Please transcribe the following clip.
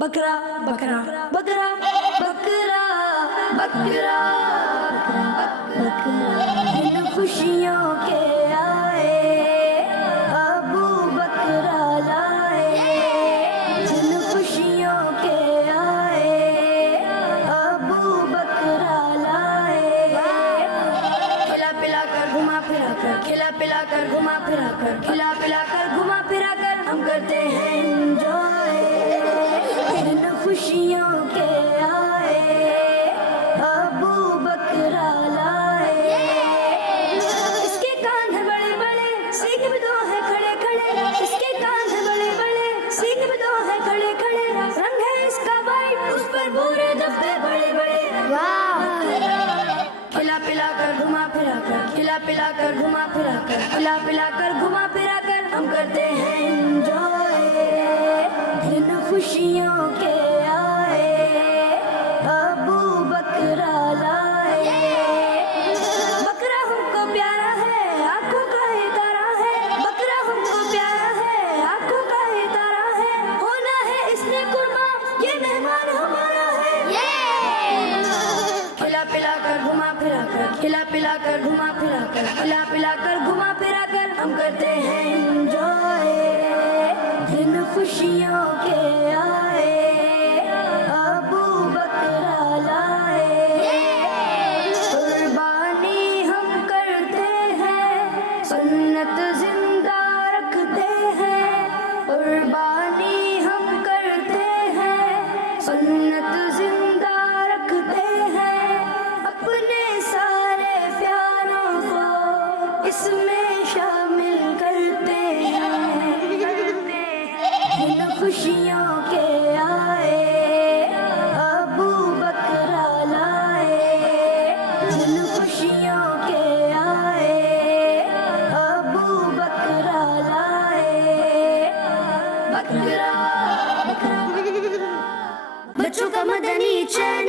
बकरा बकरा बकरा बकरा बकरा बकरा इन खुशियों के आए अबू बकरा लाए इन खुशियों के आए अबू बकरा लाए खिला पिला कर घुमा फिरा कर खिला पिला कर घुमा फिरा कर खिला पिला कर घुमा फिरा कर हम करते हैं एंजॉय इन खुशियों के आए अबू बकरा लाए इसके कान है बड़े बड़े सींग भी दो है खड़े खड़े इसके कान है बड़े बड़े सींग भी दो है खड़े खड़े रंग है इसका वाइट उस पर भूरे धब्बे बड़े बड़े खिला पिला कर घुमा फिरा कर खिला पिला कर घुमा फिरा कर खिला पिला कर घुमा फिरा कर हम करते हैं एंजॉय इन खुशियों के आए अबू बकरा लाए बकरा हमको प्यारा है आंखों का ही तारा है बकरा हमको प्यारा है आंखों का ही तारा है होना है इसने कुर्बान ये मेहमान हमारा है खिला पिला कर घुमा फिरा कर खिला पिला कर घुमा फिरा कर खिला पिला कर घुमा फिरा कर हम करते हैं एंजॉय इन खुशियों के आए अबू बकरा लाए कुर्बानी हम करते हैं सुन्नत जिंदा रखते हैं कुर्बानी हम करते हैं सुन्नत जिंदा रखते हैं अपने सारे प्यारों को इसमें शामिल करते हैं इन खुशियों के आए अबू बकरा लाए इन खुशियों के आए अबू बकरा लाए बकरा बकरा बच्चों का मदनी चैनल